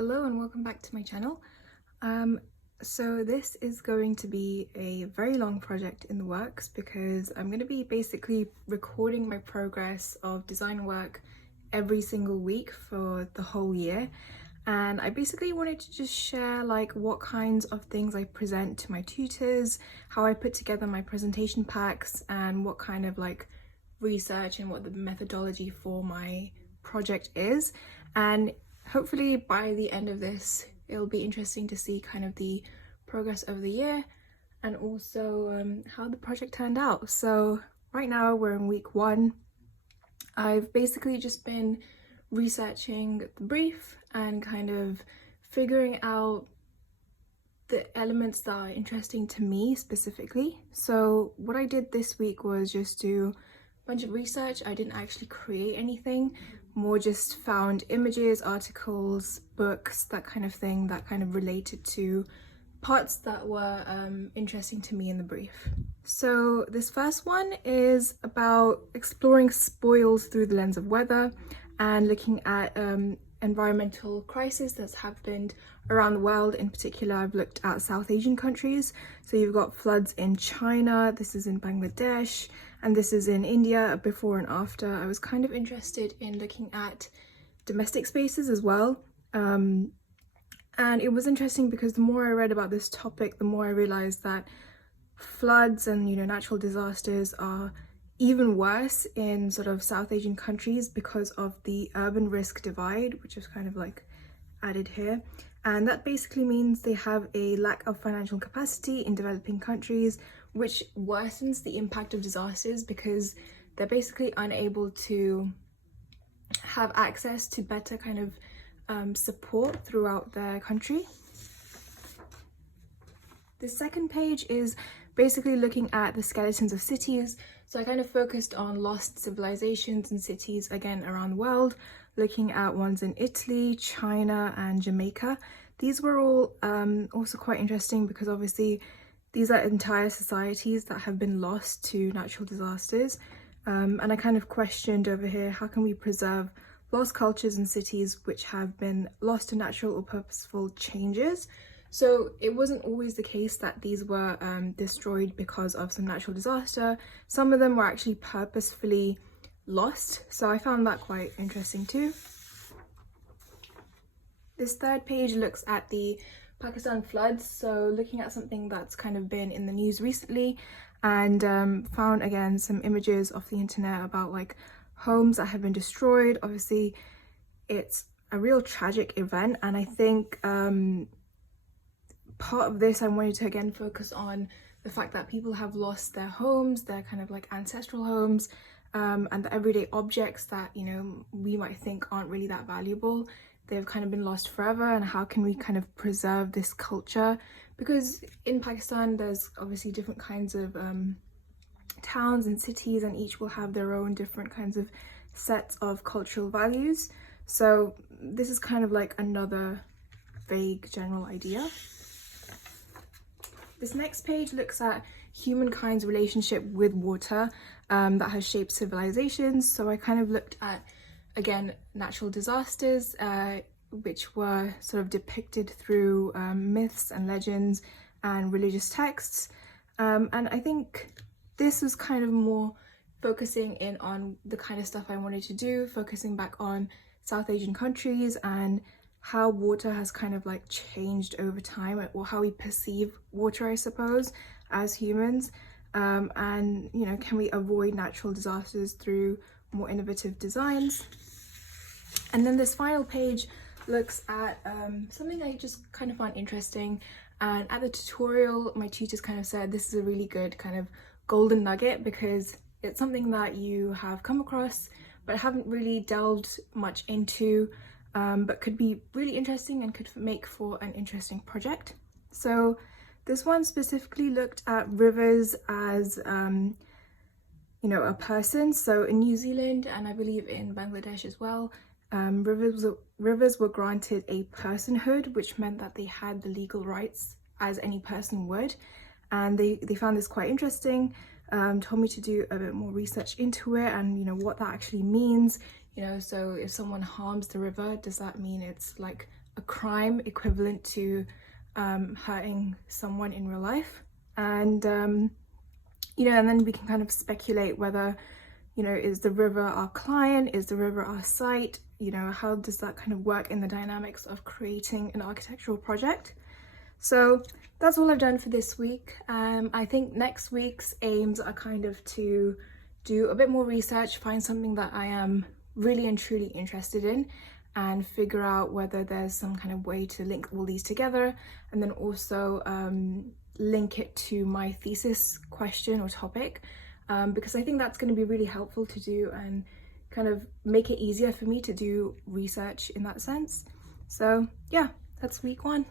Hello and welcome back to my channel. So this is going to be a very long project in the works because I'm going to be basically recording my progress of design work every single week for the whole year. And I basically wanted to just share like what kinds of things I present to my tutors, how I put together my presentation packs, and what kind of like research and what the methodology for my project is. And hopefully by the end of this it'll be interesting to see kind of the progress over the year and also how the project turned out. So right now we're in week 1. I've basically just been researching the brief and kind of figuring out the elements that are interesting to me specifically. So what I did this week was just do a bunch of research. I didn't actually create anything, more just found images, articles, books, that kind of thing that kind of related to parts that were interesting to me in the brief. So this first one is about exploring spoils through the lens of weather and looking at environmental crises that's happened around the world. In particular, I've looked at South Asian countries. So you've got floods in China, this is in Bangladesh, and this is in India, before and after. I was kind of interested in looking at domestic spaces as well. And it was interesting because the more I read about this topic, the more I realized that floods and natural disasters are even worse in sort of South Asian countries because of the urban risk divide, which is kind of like added here. And that basically means they have a lack of financial capacity in developing countries, which worsens the impact of disasters because they're basically unable to have access to better kind of support throughout their country. The second page is basically looking at the skeletons of cities. So I kind of focused on lost civilizations and cities again around the world, looking at ones in Italy, China, and Jamaica. These were all also quite interesting because obviously these are entire societies that have been lost to natural disasters. And I kind of questioned over here, how can we preserve lost cultures and cities which have been lost to natural or purposeful changes? So it wasn't always the case that these were destroyed because of some natural disaster. Some of them were actually purposefully lost. So I found that quite interesting too. This third page looks at the Pakistan floods. So looking at something that's kind of been in the news recently, and found again some images off the internet about like homes that have been destroyed. Obviously it's a real tragic event, and I think part of this I wanted to again focus on the fact that people have lost their homes, their kind of like ancestral homes, and the everyday objects that we might think aren't really that valuable. They've kind of been lost forever, and how can we kind of preserve this culture? Because in Pakistan there's obviously different kinds of towns and cities, and each will have their own different kinds of sets of cultural values. So this is kind of like another vague general idea. This next page looks at humankind's relationship with water that has shaped civilizations. So I kind of looked at, again, natural disasters, which were sort of depicted through myths and legends and religious texts. And I think this was kind of more focusing in on the kind of stuff I wanted to do, focusing back on South Asian countries and how water has kind of like changed over time, or how we perceive water, I suppose, as humans. And can we avoid natural disasters through more innovative designs? And then this final page looks at something I just kind of found interesting, and at the tutorial my tutors kind of said this is a really good kind of golden nugget because it's something that you have come across but haven't really delved much into, but could be really interesting and could make for an interesting project. So this one specifically looked at rivers as a person. So in New Zealand, and I believe in Bangladesh as well, rivers were granted a personhood, which meant that they had the legal rights as any person would. And they found this quite interesting, told me to do a bit more research into it and what that actually means. You know, so if someone harms the river, does that mean it's like a crime equivalent to hurting someone in real life? And you know, and then we can kind of speculate whether, you know, is the river our client, is the river our site, you know, how does that kind of work in the dynamics of creating an architectural project? So that's all I've done for this week. I think next week's aims are kind of to do a bit more research, find something that I am really and truly interested in, and figure out whether there's some kind of way to link all these together, and then also link it to my thesis question or topic, because I think that's going to be really helpful to do and kind of make it easier for me to do research in that sense. So yeah, that's week 1.